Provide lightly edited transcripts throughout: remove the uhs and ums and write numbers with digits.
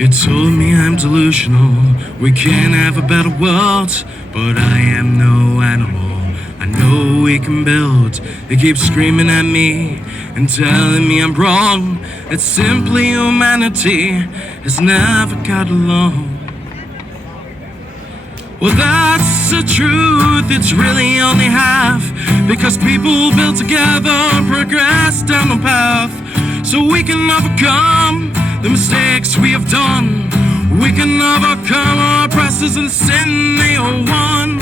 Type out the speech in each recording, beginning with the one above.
You told me I'm delusional, we can't have a better world, but I am no animal, I know we can build. They keep screaming at me and telling me I'm wrong, that simply humanity has never got along. Well, that's the truth, it's really only half, because people build together and progress down the path, so we can overcome the mistakes we have done. We can overcome our oppressors and sin they all won.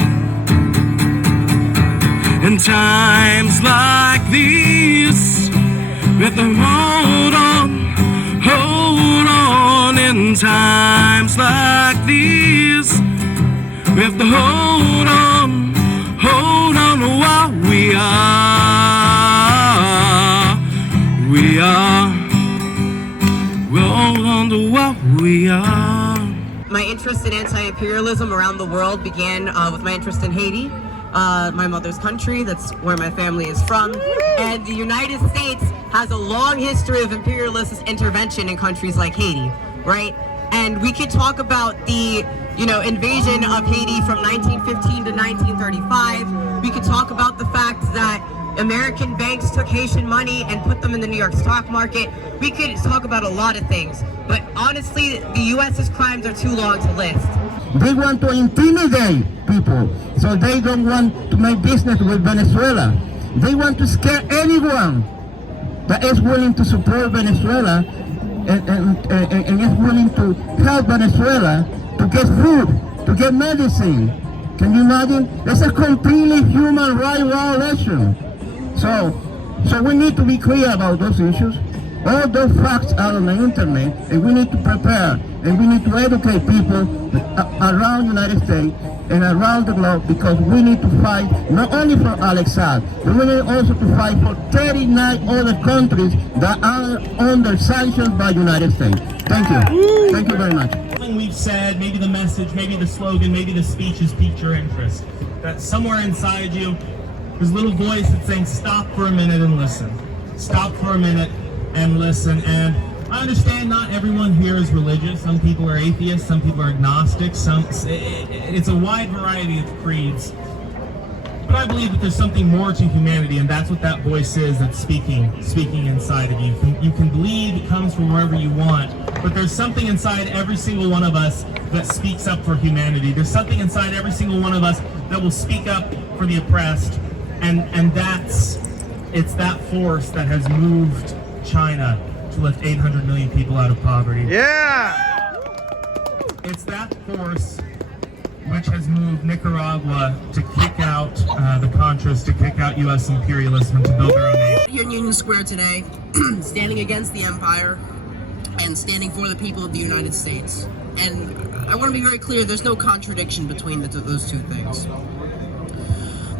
In times like these, we have to hold on, hold on. In times like these, we have to hold on to what we are. We'll hold on to what we are. My interest in anti-imperialism around the world began with my interest in Haiti, my mother's country. That's where my family is from. And the United States has a long history of imperialist intervention in countries like Haiti, right? And we could talk about the invasion of Haiti from 1915 to 1935. We could talk about the fact that American banks took Haitian money and put them in the New York stock market. We could talk about a lot of things, but honestly, the U.S.'s crimes are too long to list. They want to intimidate people, so they don't want to make business with Venezuela. They want to scare anyone that is willing to support Venezuela and is willing to help Venezuela to get food, to get medicine. Can you imagine? That's a completely human rights violation. So we need to be clear about those issues. All those facts are on the internet, and we need to prepare, and we need to educate people around the United States and around the globe, because we need to fight not only for Alex Saab, but we need also to fight for 39 other countries that are under sanctions by the United States. Thank you. Thank you very much. Something we've said, maybe the message, maybe the slogan, maybe the speech has piqued your interest. That somewhere inside you, there's a little voice that's saying, stop for a minute and listen. Stop for a minute and listen. And I understand not everyone here is religious. Some people are atheists, some people are agnostics, it's a wide variety of creeds. But I believe that there's something more to humanity, and that's what that voice is that's speaking inside of you. You can believe it comes from wherever you want, but there's something inside every single one of us that speaks up for humanity. There's something inside every single one of us that will speak up for the oppressed, and it's that force that has moved China to lift 800 million people out of poverty. Yeah! It's that force which has moved Nicaragua to kick out the Contras, to kick out U.S. imperialism, and to build their own nation. Here in Union Square today, standing against the empire and standing for the people of the United States. And I want to be very clear, there's no contradiction between those two things.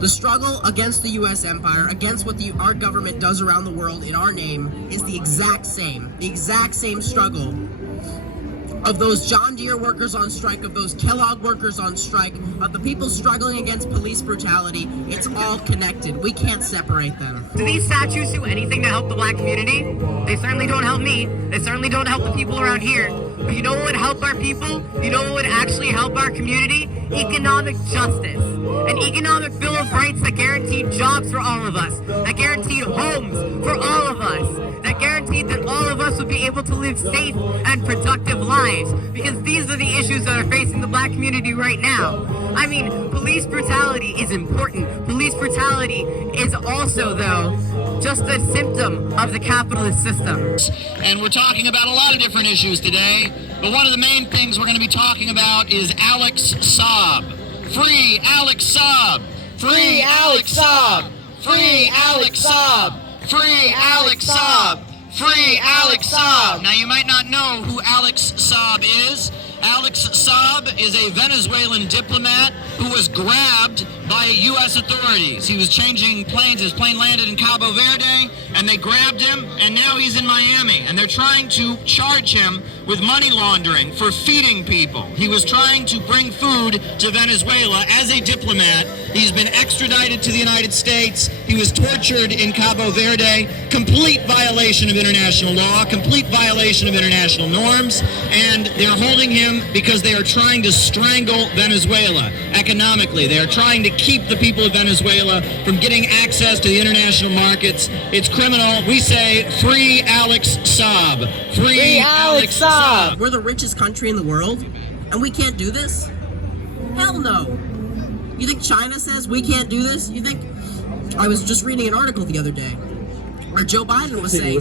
The struggle against the U.S. empire, against what our government does around the world in our name, is the exact same struggle of those John Deere workers on strike, of those Kellogg workers on strike, of the people struggling against police brutality. It's all connected. We can't separate them. Do these statues do anything to help the black community? They certainly don't help me. They certainly don't help the people around here. But you know what would help our people? You know what would actually help our community? Economic justice. An economic bill of rights that guaranteed jobs for all of us, that guaranteed homes for all of us, that guaranteed that all of us would be able to live safe and productive lives, because these are the issues that are facing the black community right now. I mean, police brutality is important. Police brutality is also, though, just a symptom of the capitalist system. And we're talking about a lot of different issues today, but one of the main things we're going to be talking about is Alex Saab. Free Alex Saab! Free Alex Saab! Free Alex Saab! Free Alex Saab! Free Alex Saab! Now you might not know who Alex Saab is. Alex Saab is a Venezuelan diplomat who was grabbed by U.S. authorities. He was changing planes. His plane landed in Cabo Verde, and they grabbed him, and now he's in Miami. And they're trying to charge him with money laundering for feeding people. He was trying to bring food to Venezuela as a diplomat. He's been extradited to the United States. He was tortured in Cabo Verde. Complete violation of international law, complete violation of international norms, and they're holding him because they are trying to strangle Venezuela economically. They are trying to keep the people of Venezuela from getting access to the international markets. It's criminal. We say, free Alex Saab. Free Alex Saab. We're the richest country in the world, and we can't do this? Hell no. You think China says we can't do this? You think... I was just reading an article the other day where Joe Biden was saying...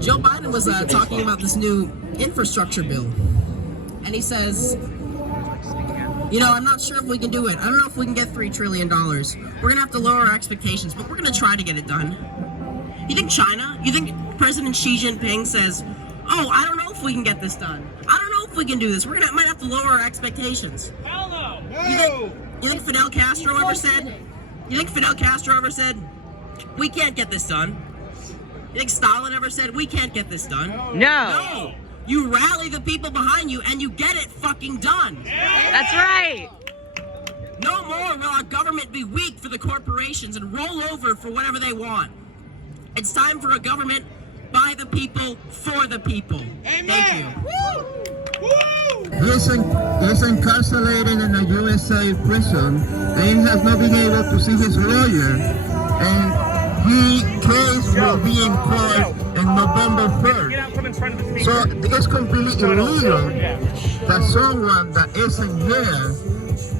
Joe Biden was talking about this new infrastructure bill. And he says, you know, I'm not sure if we can do it. I don't know if we can get $3 trillion. We're going to have to lower our expectations, but we're going to try to get it done. You think China? You think President Xi Jinping says, oh, I don't know if we can get this done. I don't know if we can do this. Might have to lower our expectations. Hell no! You think Fidel Castro ever said? You think Fidel Castro ever said, we can't get this done? You think Stalin ever said, we can't get this done? No! You rally the people behind you and you get it fucking done. That's right. No more will our government be weak for the corporations and roll over for whatever they want. It's time for a government by the people, for the people. Amen. Thank you. He's incarcerated in a USA prison, and he has not been able to see his lawyer, and his case will be in court on November 3rd. So it's completely illegal that someone that isn't here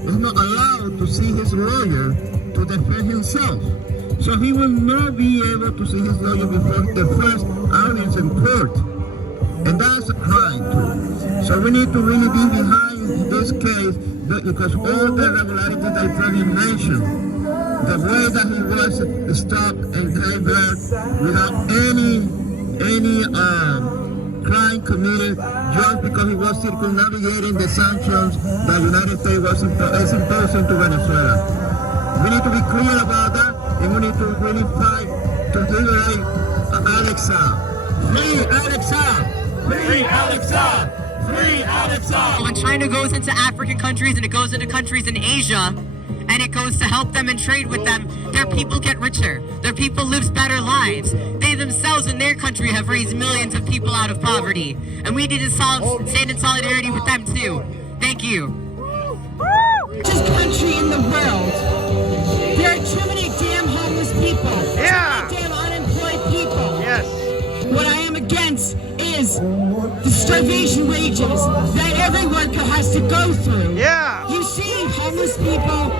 is not allowed to see his lawyer to defend himself. So he will not be able to see his lawyer before the first audience in court. And that's right too. So we need to really be behind this case because all the irregularities I probably mentioned, the way that he was stopped and delivered without any crime committed just because he was circumnavigating the sanctions that the United States was imposing to Venezuela. We need to be clear about that, and we need to really fight to liberate Alex Saab. Free Alex Saab! Free Alex Saab! Free Alex Saab! When China goes into African countries and it goes into countries in Asia, and it goes to help them and trade with them, their people get richer. Their people live better lives. They themselves in their country have raised millions of people out of poverty. And we need to stand in solidarity with them too. Thank you. Richest country in the world. There are too many damn homeless people. Yeah. Too many damn unemployed people. Yes. What I am against is the starvation wages that every worker has to go through. Yeah. You see, homeless people,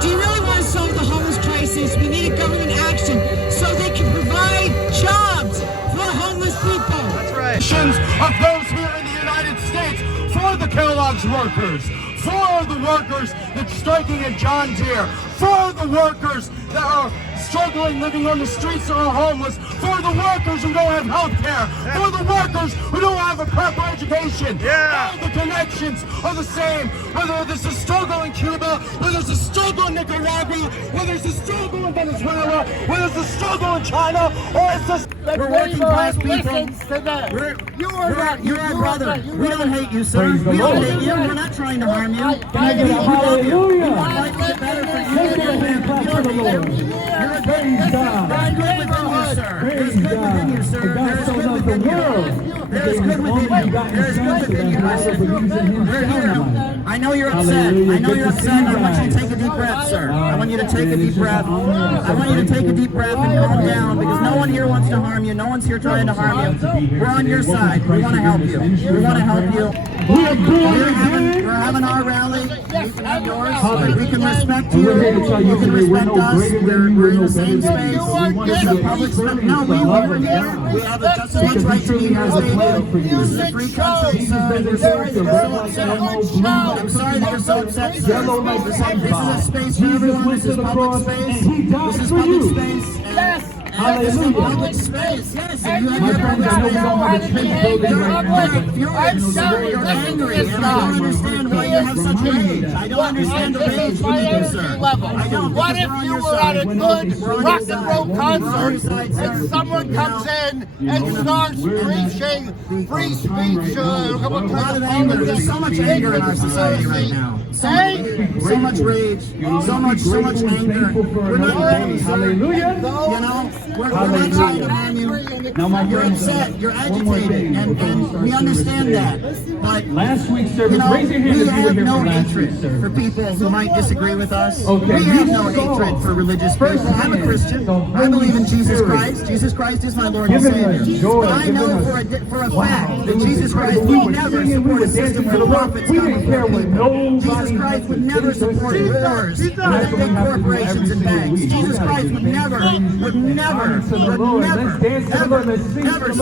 do you really want to solve the homeless crisis? We need a government action so they can provide jobs for homeless people. That's right. Of those here in the United States for the Kellogg's workers, for the workers that's striking at John Deere, for the workers that are struggling, living on the streets or are homeless, for the workers who don't have health care, for the workers who don't have a proper education. Yeah. All the connections are the same, whether there's a struggle in Cuba, whether there's a struggle in Nicaragua, whether there's a struggle in Venezuela, whether there's a struggle in China, or it's just... We're working class people. You're our brother. We don't hate you, sir. We don't hate you. We're not trying to harm you. We love you. We want life to get better for you and your family. You're good within you, sir. There's good within you, sir. There's good within you. There's good within you. There's good within you. We're here. I know you're upset. I know you're upset. I want you to take a deep breath, sir. I want you to take a deep breath. I want you to take a deep breath and calm down because no one here wants to harm you. No one's here trying to harm you. We're on your side. We want to help you. We want to help you. We're having our rally. You can have yours. We can respect you. You can respect us. We're in the same space. This is a public space. No, we live here. We have just as much right to be here as they do. This is a free country, I'm sorry that you're so upset, sir. This is a space for everyone. This is public space. This is public space. Hallelujah. Public space, yes. And you My have friends, I know we don't have a church building right now. You're angry, and I don't understand why you have such rage. I don't understand the rage with you, sir. I don't. What if you were at a good rock and roll concert and someone comes in and starts preaching free speech? A lot of anger. There's so much anger in our society right now. So much rage. So much anger. We're not ready. Hallelujah. You know, we're not trying to harm you. You're upset. You're agitated, and we understand that. But Last week's you service, know, raise your hand we if you were have here no for last hatred week's for service. people who might disagree with us. Okay, We have you no go. hatred for religious people. I'm a Christian. I believe in Jesus Christ. Jesus Christ is my Lord and Giving us Savior. joy, But I know for a fact that Jesus Christ would never support a system where the profits We come didn't from care what people. nobody Jesus Christ would never support wars and big corporations and banks. Jesus Christ would never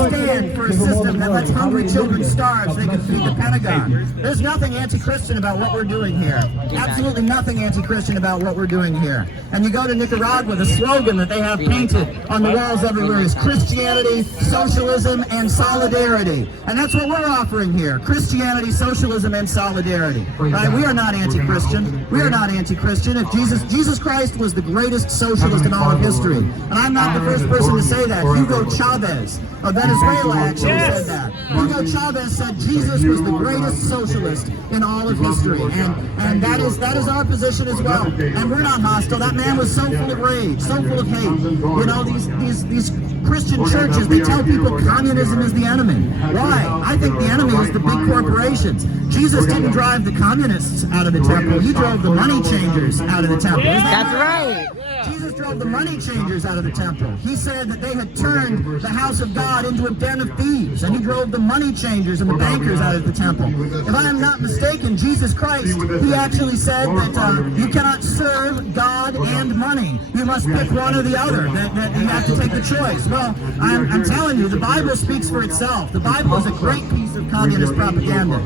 stand for a system that lets hungry children starve so they can feed the Pentagon. There's nothing anti-Christian about what we're doing here. Absolutely nothing anti-Christian about what we're doing here. And you go to Nicaragua, the slogan that they have painted on the walls everywhere is Christianity, socialism, and solidarity. And that's what we're offering here. Christianity, socialism, and solidarity. Right? We are not anti-Christian. We are not anti-Christian. If Jesus Christ was the greatest socialist in all of history. And I'm not the first person to say that. Hugo Chavez of Venezuela actually said that. Hugo Chavez said Jesus was the greatest socialist in all of history. And that is our position as well. And we're not hostile. That man was so full of rage, so full of hate. You know, these Christian churches, they tell people communism is the enemy. Why? I think the enemy is the big corporations. Jesus didn't drive the communists out of the temple. He drove the money changers out of the temple. That's right. Jesus drove the money changers out of the temple. He said that they had turned the house of God into a den of thieves, and he drove the money changers and the bankers out of the temple. If I am not mistaken, Jesus Christ, he actually said that you cannot serve God and money. You must pick one or the other, that you have to take the choice. Well, I'm telling you, the Bible speaks for itself. The Bible is a great piece of communist propaganda.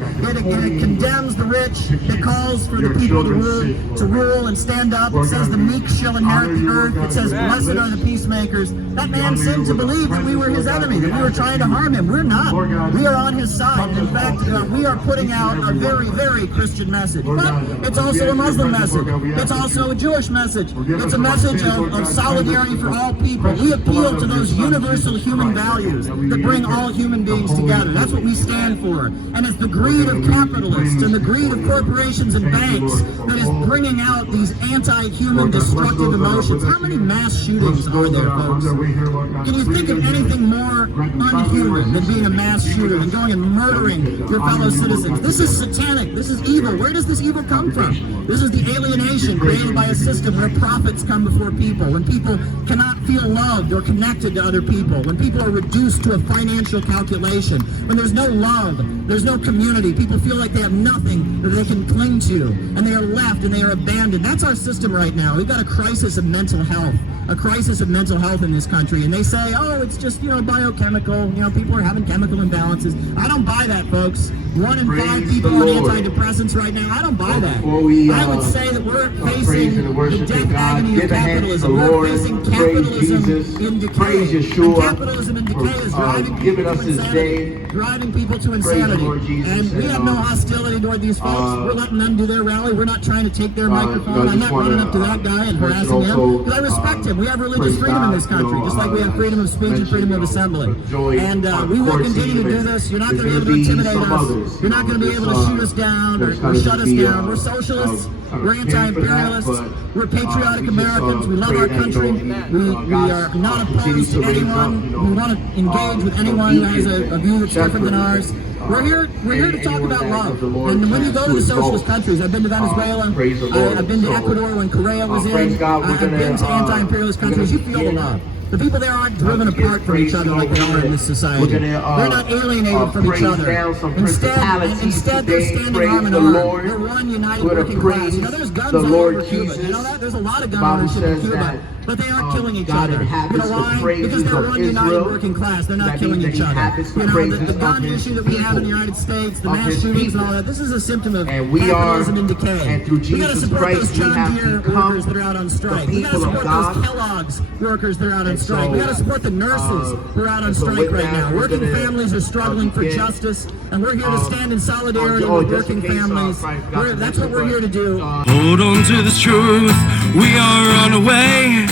It condemns the rich. It calls for the people to rule and stand up. It says the meek shall inherit the earth. It says blessed are the peacemakers. That man seemed to believe that we were his enemy, that we were trying to harm him. We're not. We are on his side. In fact, we are putting out a very, very Christian message. But it's also a Muslim message. It's also a Jewish message. It's a message of solidarity for all people. We appeal to those universal human values that bring all human beings together. That's what we stand for. And it's the greed of capitalists and the greed of corporations and banks that is bringing out these anti-human destructive emotions. How many mass shootings are there, folks? Can you think of anything more unhuman than being a mass shooter and going and murdering your fellow citizens? This is satanic. This is evil. Where does this evil come from? This is the alienation created by a system where profits come before people, when people cannot feel loved or connected to other people, when people are reduced to a financial calculation, when there's no love, there's no community, people feel like they have nothing that they can cling to, and they are left and they are abandoned. That's our system right now. We've got a crisis of mental health, in this country, and they say, oh, it's just, biochemical, people are having chemical imbalances. I don't buy that, folks. 1 in 5 people on antidepressants right now, I don't buy that. I would say that we're facing the death agony of capitalism. We're facing capitalism in decay. And capitalism in decay is driving people to insanity. And we have no hostility toward these folks. We're letting them do their rally. We're not trying to take their microphone. I'm not running up to that guy and harassing him, because I respect him. We have religious freedom in this country, just like we have freedom of speech and freedom of assembly. And we will continue to do this. You're not going to be able to intimidate us. You're not going to be able to shoot us down or shut us down. We're socialists. We're anti-imperialists. We're patriotic Americans. We love our country. We are not opposed to anyone. We want to engage with anyone who has a view that's different than ours. We're here to talk about love. And when you go to the socialist countries, I've been to Venezuela, I've been to Ecuador when Correa was in, I've been to anti-imperialist countries, you feel the love. The people there aren't driven apart from each other like they are in this society. They're not alienated from each other. Instead they're standing arm in arm. They're one united working class. There's guns all over Cuba. You know that? There's a lot of gun ownership in Cuba. But they aren't killing each other. You know why? Because they're one united working class. They're not killing each other. The gun issue that we have in the United States, the mass shootings and all that, this is a symptom of capitalism in decay. We got to support those John Deere workers that are out on strike. We got to support those Kellogg's workers that are out on strike. We got to support the nurses who are out on strike right now. Working families are struggling for justice, and we're here to stand in solidarity with working families. That's what we're here to do. Hold on to this truth, we are on our way.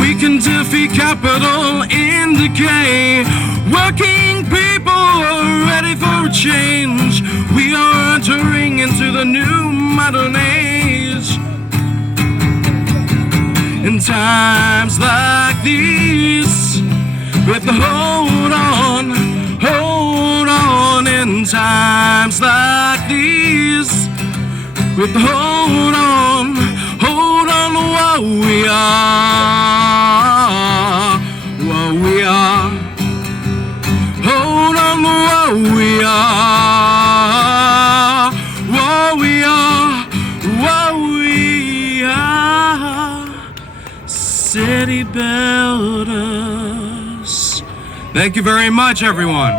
We can defeat capital in decay. Working people are ready for a change. We are entering into the new modern age. In times like these, we have to hold on. In times like these, we have to hold on to what we are, what we are. Hold on to what we are, what we are, what we are. City builders. Thank you very much, everyone.